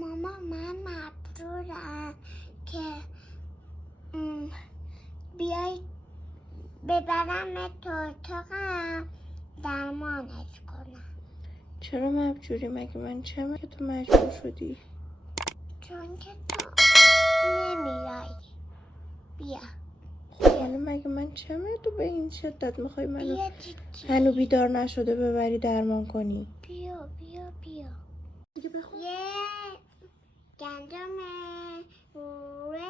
ماما من مجبورم که بیای ببرم تو اتاقم درمانش کنم. چرا مجبوری؟ مگه من چمه که تو مجبور شدی؟ چون که تو نمیای. بیا حالا مگه من چمه تو به این شدت میخوای منو بیا تیتی. هنو بیدار نشده ببری درمان کنی؟ بیا دیگه بخون. یه گندم روی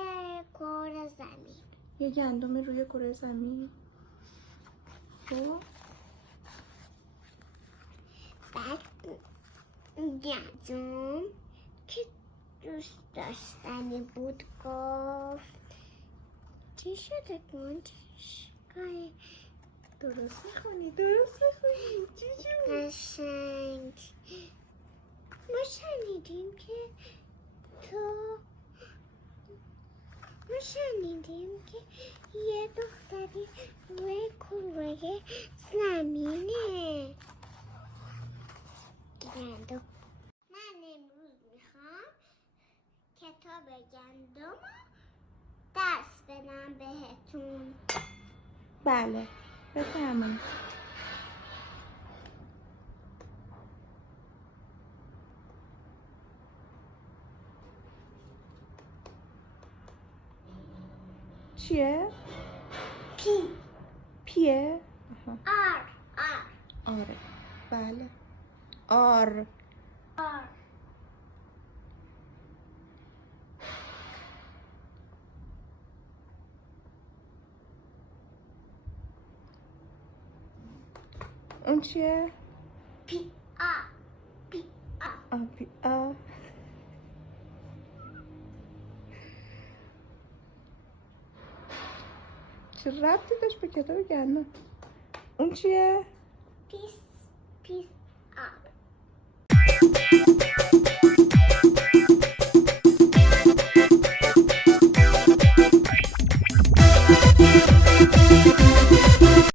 کره زمین. یه گندم روی کره زمین. خب بعد گندم که دوست داشتنی بود گفت چی شده گندش؟ درست میخونی چی جون؟ قشنگ ما شنیدیم که یه دختری روی کره زمینه. گندم من امروز میخوام کتاب گندم رو درس بدم بهتون. بله بفرمایید. چیه؟ پیه؟ آر آره بله آر. اون چیه؟ پی پی آ. چه ربطی داشت به کتاب گندم؟ اون چیه؟ پیس